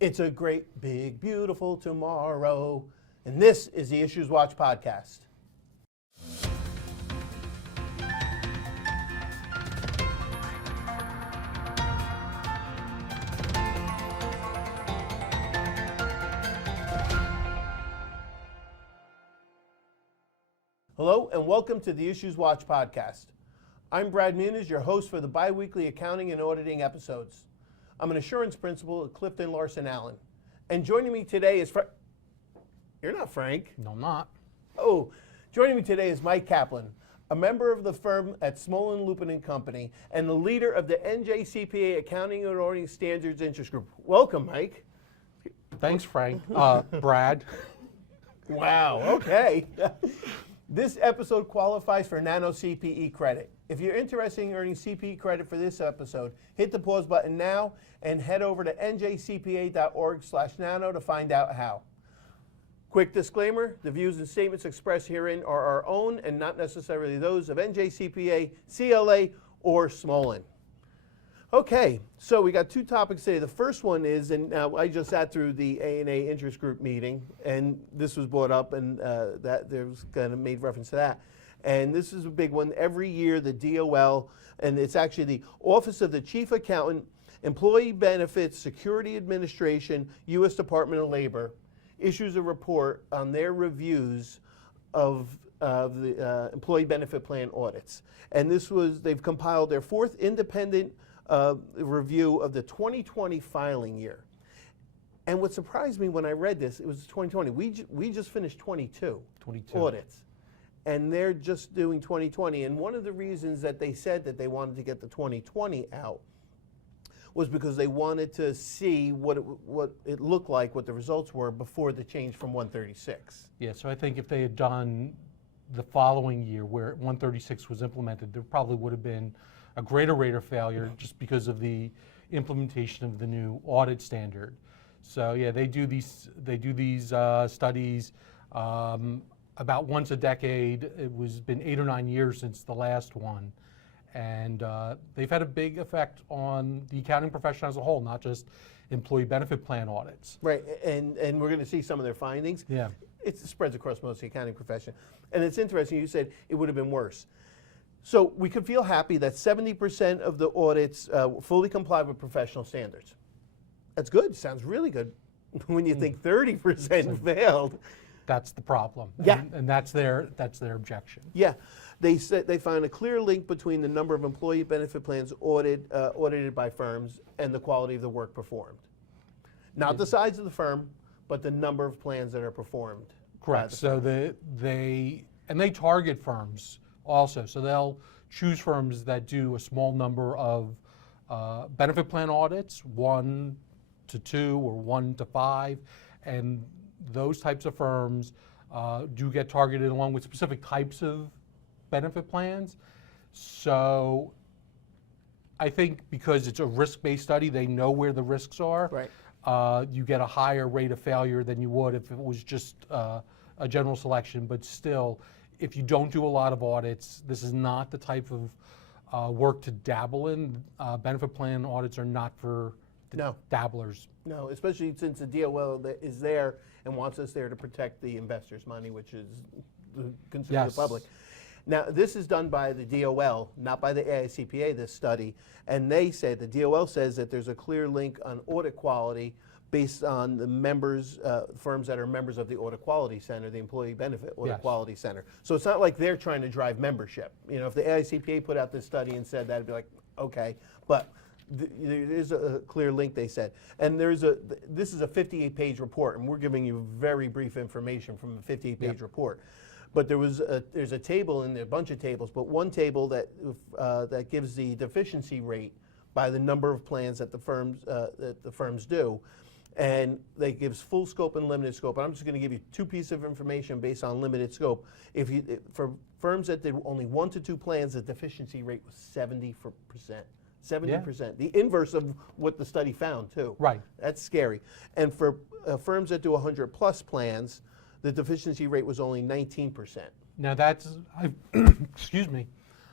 It's a great, big, beautiful tomorrow. And this is the Issues Watch podcast. Hello, and welcome to the Issues Watch podcast. I'm Brad Muniz, your host for the bi-weekly accounting and auditing episodes. I'm an assurance principal at Clifton Larson Allen. And joining me today is You're not Frank. No, I'm not. Oh, joining me today is Mike Kaplan, a member of the firm at Smolin, Lupin & Company, and the leader of the NJCPA Accounting and Auditing Standards Interest Group. Welcome, Mike. Thanks, Frank. Brad. Wow, okay. This episode qualifies for Nano CPE credit. If you're interested in earning CPE credit for this episode, hit the pause button now and head over to njcpa.org/nano to find out how. Quick disclaimer, the views and statements expressed herein are our own and not necessarily those of NJCPA, CLA, or Smolin. Okay, so we got two topics today. The first one is, and I just sat through the A&A interest group meeting, and this was brought up, and that there was kind of made reference to that. And this is a big one. Every year, the DOL, and it's actually the Office of the Chief Accountant, Employee Benefits, Security Administration, U.S. Department of Labor, issues a report on their reviews of the employee benefit plan audits. And they've compiled their fourth independent review of the 2020 filing year. And what surprised me when I read this, it was 2020. We just finished 22 audits. And they're just doing 2020. And one of the reasons that they said that they wanted to get the 2020 out was because they wanted to see what it looked like, what the results were before the change from 136. Yeah, so I think if they had done the following year where 136 was implemented, there probably would have been a greater rate of failure just because of the implementation of the new audit standard. So yeah, they do these studies about once a decade. It was been 8 or 9 years since the last one. And they've had a big effect on the accounting profession as a whole, not just employee benefit plan audits. Right, and we're going to see some of their findings. Yeah. It spreads across most of the accounting profession. And it's interesting, you said it would have been worse. So we could feel happy that 70% of the audits fully complied with professional standards. That's good, sounds really good. When you think 30% failed. That's the problem. Yeah. And that's their objection. Yeah. They said they found a clear link between the number of employee benefit plans audited by firms and the quality of the work performed. Not the size of the firm, but the number of plans that are performed. Correct. So they target firms also. So they'll choose firms that do a small number of benefit plan audits, 1 to 2 or 1 to 5, and those types of firms do get targeted along with specific types of benefit plans. So I think because it's a risk-based study, they know where the risks are. Right. You get a higher rate of failure than you would if it was just a general selection. But still, if you don't do a lot of audits, this is not the type of work to dabble in. Benefit plan audits are not for dabblers. No, especially since the DOL is there and wants us there to protect the investors' money, which is the consumer public. Now, this is done by the DOL, not by the AICPA, this study, and they say, the DOL says that there's a clear link on audit quality based on the members, firms that are members of the Audit Quality Center, the Employee Benefit Audit Quality Center. So it's not like they're trying to drive membership. You know, if the AICPA put out this study and said that, it'd be like, okay, but there is a clear link, they said. And this is a 58-page report, and we're giving you very brief information from a 58-page report. But there's a table in there, a bunch of tables, but one table that gives the deficiency rate by the number of plans that the firms do, and they gives full scope and limited scope. And I'm just going to give you 2 pieces of information based on limited scope. For firms that did only 1 to 2 plans, the deficiency rate was 70%. 70%. The inverse of what the study found, too. Right. That's scary. And for firms that do 100+ plans, the deficiency rate was only 19%. Now excuse me,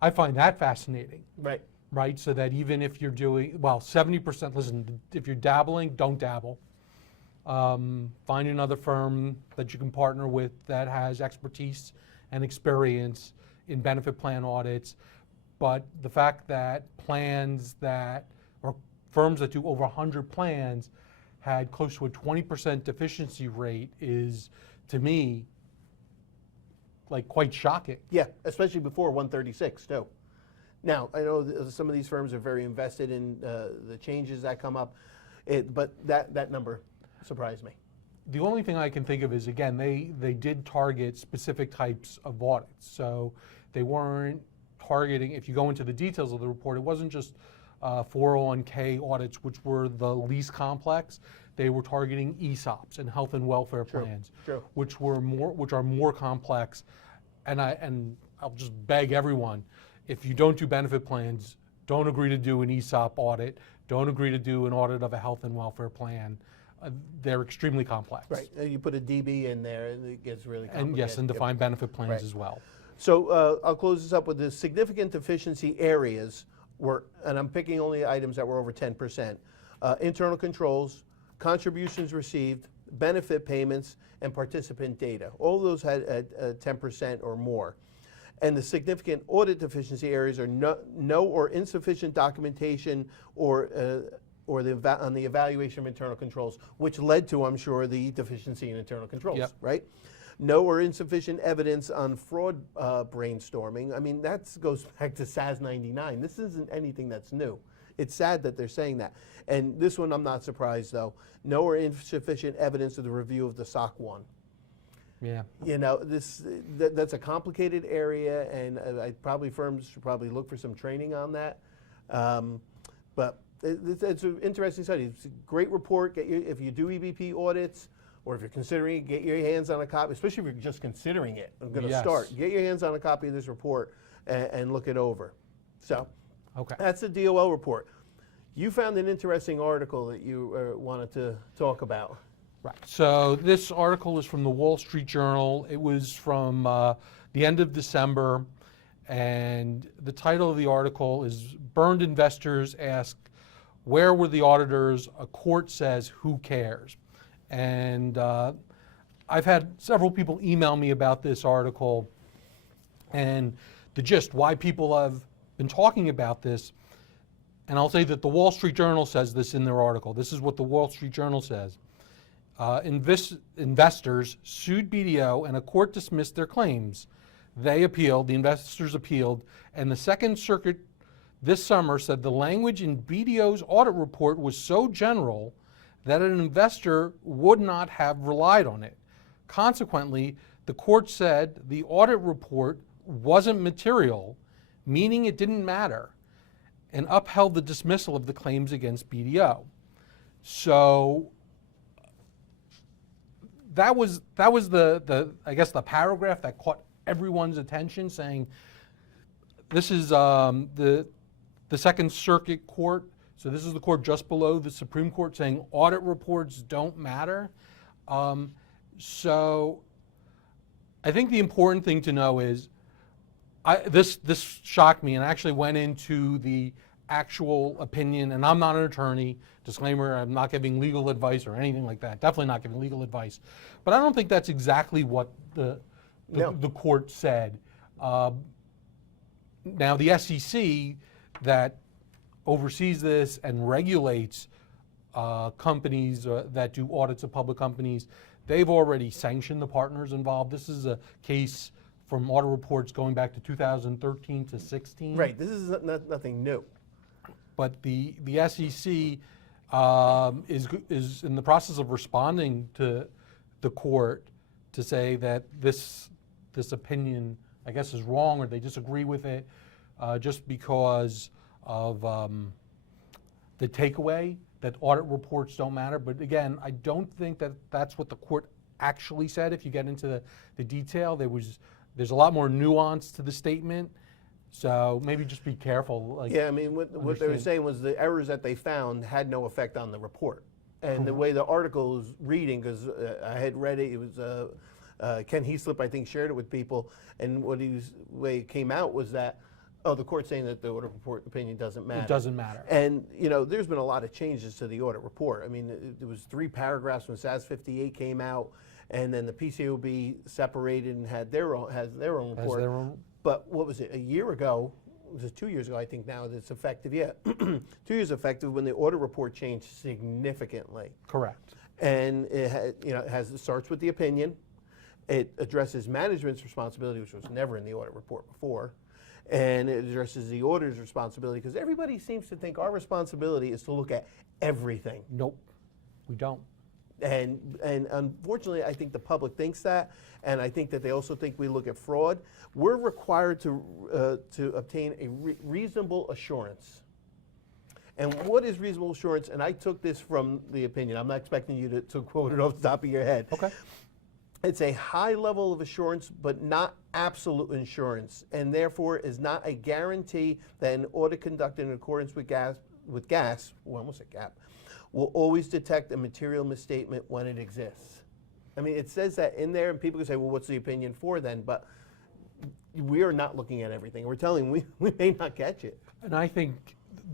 I find that fascinating. Right. Right, so that even if you're doing, 70%, listen, if you're dabbling, don't dabble. find another firm that you can partner with that has expertise and experience in benefit plan audits. But the fact that plans that, or firms that do over 100 plans had close to a 20% deficiency rate is, to me, like quite shocking. Yeah, especially before 136 too. Now, I know some of these firms are very invested in the changes that come up, but that number surprised me. The only thing I can think of is, again, they did target specific types of audits. So they weren't targeting, if you go into the details of the report, it wasn't just 401k audits, which were the least complex. They were targeting ESOPs and health and welfare plans, which are more complex. And I'll just beg everyone, if you don't do benefit plans, don't agree to do an ESOP audit. Don't agree to do an audit of a health and welfare plan. They're extremely complex. Right. You put a DB in there, and it gets really complicated. And yes, and defined benefit plans as well. So I'll close this up with the significant deficiency areas were, and I'm picking only items that were over 10%. Internal controls, contributions received, benefit payments, and participant data. All of those had 10% or more. And the significant audit deficiency areas are no or insufficient documentation or on the evaluation of internal controls, which led to, I'm sure, the deficiency in internal controls, right? No or insufficient evidence on fraud brainstorming. I mean, that goes back to SAS 99. This isn't anything that's new. It's sad that they're saying that. And this one, I'm not surprised, though. No or insufficient evidence of the review of the SOC 1. Yeah. You know, that's a complicated area, and firms should probably look for some training on that. But it's an interesting study. It's a great report. If you do EBP audits, or if you're considering it, get your hands on a copy, especially if you're just considering it. I'm going to start. Get your hands on a copy of this report and look it over. So that's the DOL report. You found an interesting article that you wanted to talk about. Right. So this article is from the Wall Street Journal. It was from the end of December, and the title of the article is "Burned Investors Ask, Where Were the Auditors? A Court Says, Who Cares?" And I've had several people email me about this article and the gist, why people have been talking about this. And I'll say that the Wall Street Journal says this in their article. This is what the Wall Street Journal says. Investors sued BDO and a court dismissed their claims. They appealed, the investors appealed, and the Second Circuit this summer said the language in BDO's audit report was so general that an investor would not have relied on it. Consequently, the court said the audit report wasn't material, meaning it didn't matter, and upheld the dismissal of the claims against BDO. So that was the I guess the paragraph that caught everyone's attention, saying this is the Second Circuit Court. So this is the court just below the Supreme Court saying audit reports don't matter. So I think the important thing to know is this shocked me, and I actually went into the actual opinion, and I'm not an attorney, disclaimer, I'm not giving legal advice or anything like that, definitely not giving legal advice, but I don't think that's exactly what the court said. Now the SEC that oversees this and regulates companies that do audits of public companies, they've already sanctioned the partners involved. This is a case from audit reports going back to 2013 to 16. Right, this is nothing new. But the SEC is in the process of responding to the court to say that this opinion, I guess, is wrong, or they disagree with it, just because of the takeaway that audit reports don't matter. But again, I don't think that that's what the court actually said. If you get into the detail, there's a lot more nuance to the statement. So maybe just be careful. Yeah, I mean, what they were saying was the errors that they found had no effect on the report. And the way the article was reading, because I had read it, it was Ken Heaslip, I think, shared it with people, and the way it came out was that, Oh, the court's saying that the audit report opinion doesn't matter. It doesn't matter. And, you know, there's been a lot of changes to the audit report. I mean, there was 3 paragraphs when SAS 58 came out, and then the PCAOB separated and has their own report. But what was it, a year ago, it was 2 years ago, I think now, that it's effective yet. 2 years effective when the audit report changed significantly. Correct. And it starts with the opinion. It addresses management's responsibility, which was never in the audit report before. And it addresses the auditor's responsibility, because everybody seems to think our responsibility is to look at everything. Nope, we don't. And unfortunately, I think the public thinks that, and I think that they also think we look at fraud. We're required to obtain a reasonable assurance. And what is reasonable assurance? And I took this from the opinion. I'm not expecting you to quote it off the top of your head. Okay. It's a high level of assurance, but not absolute assurance, and therefore is not a guarantee that an audit conducted in accordance with gas, well, almost a GAP, will always detect a material misstatement when it exists. I mean, it says that in there, and people can say, well, what's the opinion for then? But we are not looking at everything. We're telling we may not catch it. And I think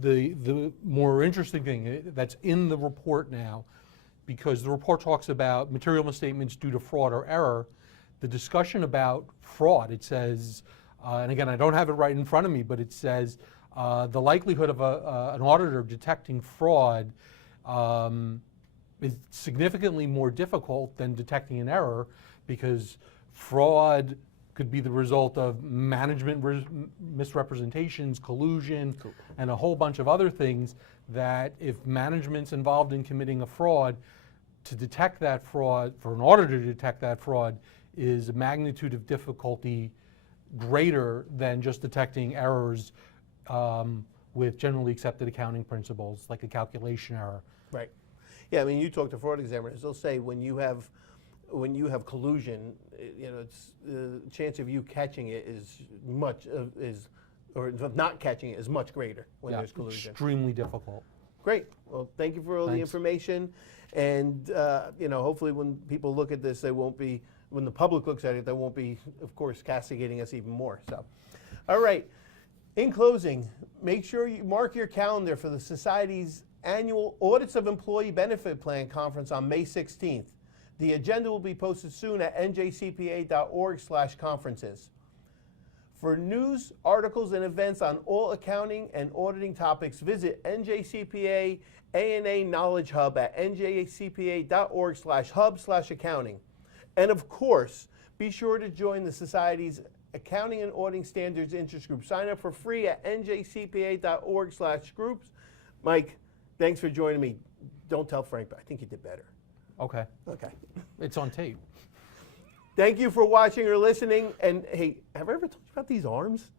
the more interesting thing that's in the report now, because the report talks about material misstatements due to fraud or error, the discussion about fraud, it says, and again, I don't have it right in front of me, but it says the likelihood of an auditor detecting fraud is significantly more difficult than detecting an error, because fraud could be the result of management misrepresentations, collusion, and a whole bunch of other things that if management's involved in committing a fraud, to detect that fraud, for an auditor to detect that fraud, is a magnitude of difficulty greater than just detecting errors with generally accepted accounting principles, like a calculation error. Right. Yeah, I mean, you talk to fraud examiners, they'll say when you have collusion, it's the chance of you catching it or of not catching it is much greater when there's collusion. Extremely difficult. Great. Well, thank you for all the information, and hopefully when people look at this, when the public looks at it, they won't be, of course, castigating us even more. So, all right. In closing, make sure you mark your calendar for the Society's annual Audits of Employee Benefit Plan Conference on May 16th. The agenda will be posted soon at njcpa.org/conferences. For news, articles, and events on all accounting and auditing topics, visit NJCPA ANA Knowledge Hub at njcpa.org/hub/accounting. And of course, be sure to join the Society's Accounting and Auditing Standards Interest Group. Sign up for free at njcpa.org/groups. Mike, thanks for joining me. Don't tell Frank, but I think you did better. Okay. Okay. It's on tape. Thank you for watching or listening. And hey, have I ever told you about these arms?